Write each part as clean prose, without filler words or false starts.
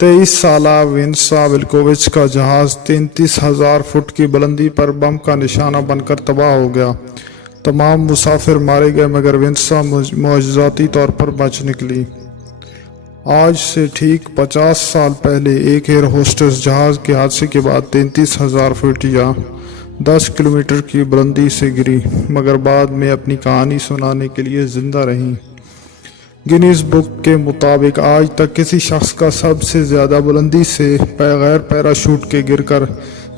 23 साला विंसा विल्कोविच का जहाज 33,000 फुट की बुलंदी पर बम का निशाना बनकर तबाह हो गया। तमाम मुसाफिर मारे गए मगर विंसा मुआजिजाती तौर पर बच निकली। आज से ठीक 50 साल पहले एक एयर होस्टेस जहाज के हादसे के बाद 33,000 फुट या 10 किलोमीटर की बुलंदी से गिरी, मगर बाद में अपनी कहानी सुनाने के लिए जिंदा रही। गिनीज बुक के मुताबिक आज तक किसी शख्स का सबसे ज़्यादा बुलंदी से बगैर पैराशूट के गिरकर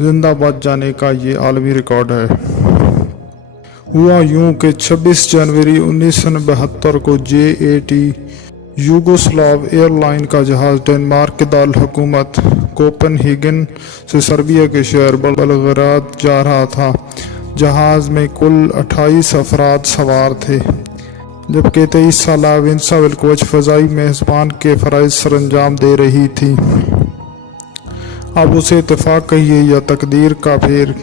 जिंदा बच जाने का ये आलमी रिकॉर्ड है। हुआ यूं कि 26 जनवरी 1972 को JAT यूगोस्लाव एयरलाइन का जहाज डेनमार्क के दारुल हुकूमत कोपेनहेगन से सर्बिया के शहर बेलग्राद जा रहा था। जहाज में कुल 28 अफराद सवार थे, जबकि 23 साला विंसा विल्कोविच फ़ज़ाई मेज़बान के फ़राइज़ सरअंजाम दे रही थी। अब उसे इत्तेफाक कहिए या तकदीर का फेर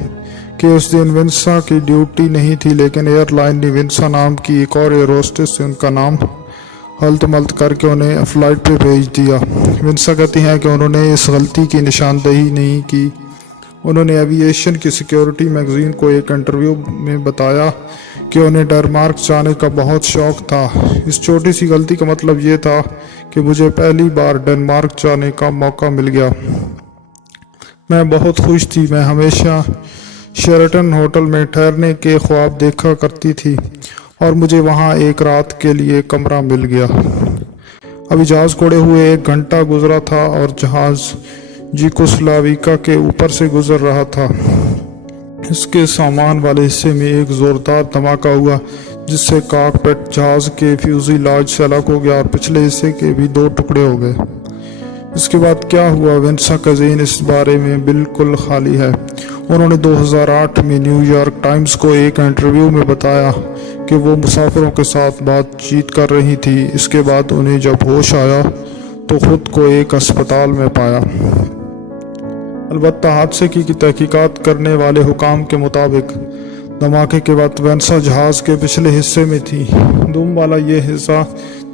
कि उस दिन विंसा की ड्यूटी नहीं थी, लेकिन एयरलाइन ने विंसा नाम की एक और एयर होस्टेस से उनका नाम हल्त मल्त करके उन्हें फ़्लाइट पे भेज दिया। विंसा कहती हैं कि उन्होंने इस गलती की निशानदेही नहीं की। उन्होंने एविएशन की सिक्योरिटी मैगज़ीन को एक इंटरव्यू में बताया कि उन्हें डेनमार्क जाने का बहुत शौक़ था। इस छोटी सी गलती का मतलब ये था कि मुझे पहली बार डेनमार्क जाने का मौका मिल गया। मैं बहुत खुश थी। मैं हमेशा शेरटन होटल में ठहरने के ख्वाब देखा करती थी और मुझे वहाँ एक रात के लिए कमरा मिल गया। अभी जहाज़ कोड़े हुए 1 घंटा गुजरा था और जहाज़ यूगोस्लाविया के ऊपर से गुजर रहा था। इसके सामान वाले हिस्से में एक ज़ोरदार धमाका हुआ, जिससे कॉकपिट जहाज़ के फ्यूज़ेलाज से अलग हो गया और पिछले हिस्से के भी 2 टुकड़े हो गए। इसके बाद क्या हुआ, विंसा का ज़हन इस बारे में बिल्कुल खाली है। उन्होंने 2008 में न्यूयॉर्क टाइम्स को एक इंटरव्यू में बताया कि वो मुसाफिरों के साथ बातचीत कर रही थी। इसके बाद उन्हें जब होश आया तो खुद को एक अस्पताल में पाया। अलबत्ता हादसे की तहकीकात करने वाले हुकाम के मुताबिक धमाके के बाद विंसा जहाज़ के पिछले हिस्से में थी। दुम वाला ये हिस्सा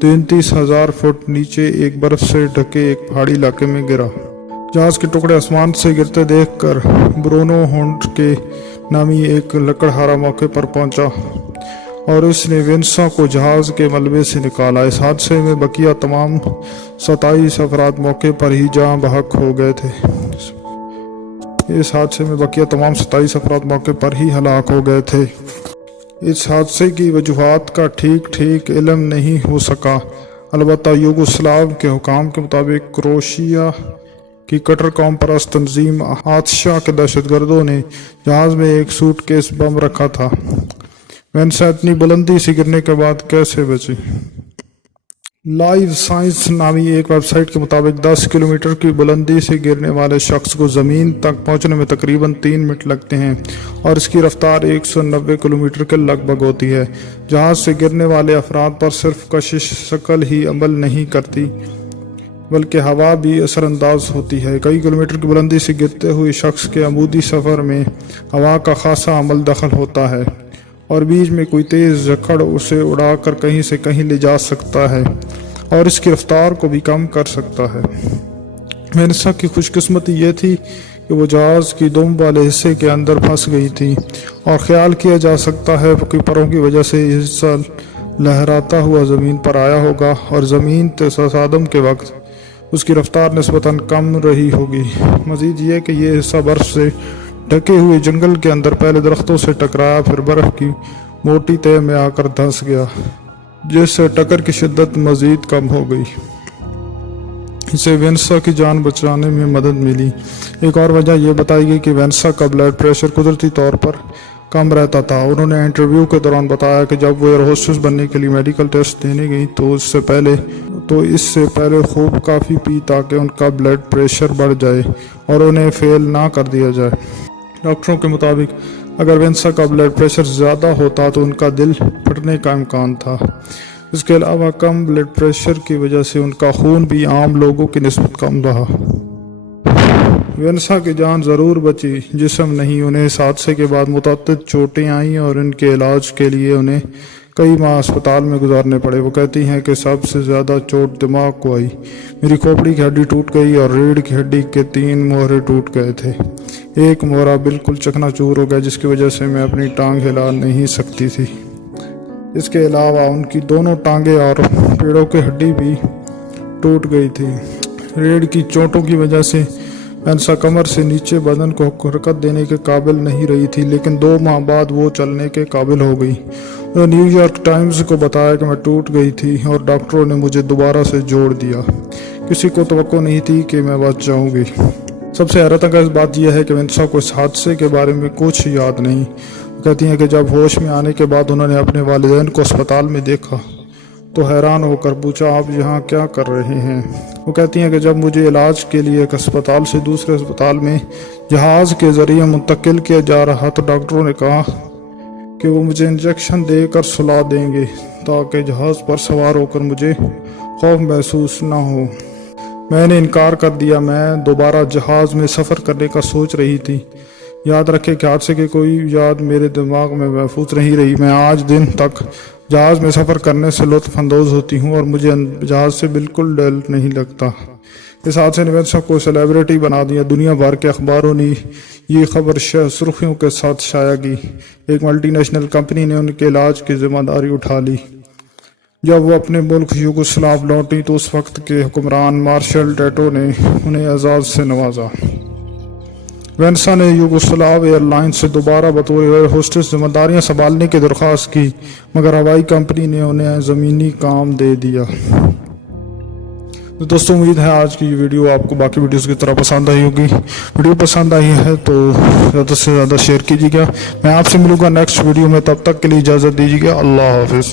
33,000 फुट नीचे एक बर्फ से ढके एक पहाड़ी इलाके में गिरा। जहाज़ के टुकड़े आसमान से गिरते देखकर ब्रूनो होंड के नामी एक लकड़हारा मौके पर पहुंचा और उसने विंसा को जहाज़ के मलबे से निकाला। इस हादसे में बकिया तमाम 27 अफराद मौके पर ही जाँ बहक हो गए थे। इस हादसे में बकिया तमाम 27 अफराद मौके पर ही हलाक हो गए थे। इस हादसे की वजूहात का ठीक इल्म नहीं हो सका। अलबत्ता यूगोस्लाव के हुकाम के मुताबिक क्रोएशिया की कट्टर कौम परस्त तंजीम आतिशा के दहशतगर्दों ने जहाज़ में एक सूटकेस बम रखा था। विंसा इतनी बुलंदी से गिरने के बाद कैसे बची? लाइव साइंस नामी एक वेबसाइट के मुताबिक 10 किलोमीटर की बुलंदी से गिरने वाले शख्स को ज़मीन तक पहुंचने में तकरीबन 3 मिनट लगते हैं और इसकी रफ्तार 190 किलोमीटर के लगभग होती है। जहाज़ से गिरने वाले अफराद पर सिर्फ कशिश शकल ही अमल नहीं करती, बल्कि हवा भी असरअंदाज होती है। कई किलोमीटर की बुलंदी से गिरते हुए शख्स के अमूदी सफ़र में हवा का खासा अमल दखल होता है और बीच में कोई तेज़ झक्कड़ उसे उड़ाकर कहीं से कहीं ले जा सकता है और इसकी रफ्तार को भी कम कर सकता है। विंसा की खुशकिस्मती ये थी कि वो जहाज़ की दुम वाले हिस्से के अंदर फंस गई थी और ख्याल किया जा सकता है कि परों की वजह से ये हिस्सा लहराता हुआ ज़मीन पर आया होगा और ज़मीन तसादम के वक्त उसकी रफ्तार निस्बतन कम रही होगी। मज़ीद ये कि यह हिस्सा बर्फ़ से ढके हुए जंगल के अंदर पहले दरख्तों से टकराया, फिर बर्फ़ की मोटी तह में आकर धंस गया, जिससे टक्कर की शिद्दत मज़ीद कम हो गई। इसे विंसा की जान बचाने में मदद मिली। एक और वजह यह बताई गई कि विंसा का ब्लड प्रेशर कुदरती तौर पर कम रहता था। उन्होंने इंटरव्यू के दौरान बताया कि जब वो एयर होस्टेस बनने के लिए मेडिकल टेस्ट देने गई तो इससे पहले खूब काफ़ी पी ताकि उनका ब्लड प्रेशर बढ़ जाए और उन्हें फेल ना कर दिया जाए। डॉक्टरों के मुताबिक अगर विंसा का ब्लड प्रेशर ज़्यादा होता तो उनका दिल फटने का इम्कान था। इसके अलावा कम ब्लड प्रेशर की वजह से उनका खून भी आम लोगों की निस्बत कम रहा। विंसा की जान ज़रूर बची, जिस्म नहीं। उन्हें इस हादसे के बाद मुतअद्दिद चोटें आईं और इनके इलाज के लिए उन्हें कई माह अस्पताल में गुजारने पड़े। वो कहती हैं कि सबसे ज़्यादा चोट दिमाग को आई। मेरी खोपड़ी की हड्डी टूट गई और रीढ़ की हड्डी के 3 मोहरे टूट गए थे। एक मोहरा बिल्कुल चकनाचूर हो गया, जिसकी वजह से मैं अपनी टांग हिला नहीं सकती थी। इसके अलावा उनकी दोनों टांगें और पेड़ों की हड्डी भी टूट गई थी। रीढ़ की चोटों की वजह से वैंसा कमर से नीचे बदन को हरकत देने के काबिल नहीं रही थी, लेकिन 2 माह बाद वो चलने के काबिल हो गई। तो न्यूयॉर्क टाइम्स को बताया कि मैं टूट गई थी और डॉक्टरों ने मुझे दोबारा से जोड़ दिया। किसी को तवक्को नहीं थी कि मैं बच जाऊंगी। सबसे हैरतअंगेज़ बात यह है कि वैंसा को इस हादसे के बारे में कुछ याद नहीं। कहती हैं कि जब होश में आने के बाद उन्होंने अपने वालिदैन को अस्पताल में देखा तो हैरान होकर पूछा, आप यहाँ क्या कर रहे हैं? वो कहती हैं कि जब मुझे इलाज के लिए एक अस्पताल से दूसरे अस्पताल में जहाज़ के ज़रिए मुंतकिल किया जा रहा तो डॉक्टरों ने कहा कि वो मुझे इंजेक्शन देकर सुला देंगे ताकि जहाज़ पर सवार होकर मुझे खौफ महसूस ना हो। मैंने इनकार कर दिया। मैं दोबारा जहाज़ में सफ़र करने का सोच रही थी। याद रखें कि हादसे की कोई याद मेरे दिमाग में महफूज नहीं रही। मैं आज दिन तक जहाज़ में सफ़र करने से लुत्फ़ अंदोज़ होती हूँ और मुझे जहाज़ से बिल्कुल डर नहीं लगता। इस हादसे ने वैंसा को सेलिब्रिटी बना दिया। दुनिया भर के अखबारों ने ये खबर सुर्खियों के साथ शाया की। एक मल्टीनेशनल कंपनी ने उनके इलाज की जिम्मेदारी उठा ली। जब वो अपने मुल्क यूगोस्लाव लौटी तो उस वक्त के हुक्मरान मार्शल टेटो ने उन्हें एजाज़ से नवाजा। वैंसा ने यूगोस्लाव एयरलाइंस से दोबारा बतौर एयर होस्टेस जिम्मेदारियां संभालने की दरख्वास्त की, मगर हवाई कंपनी ने उन्हें ज़मीनी काम दे दिया। तो दोस्तों, उम्मीद है आज की ये वीडियो आपको बाकी वीडियोस की तरह पसंद आई होगी। वीडियो पसंद आई है तो ज़्यादा से ज़्यादा शेयर कीजिएगा। मैं आपसे मिलूंगा नेक्स्ट वीडियो में, तब तक के लिए इजाज़त दीजिएगा। अल्लाह हाफिज़।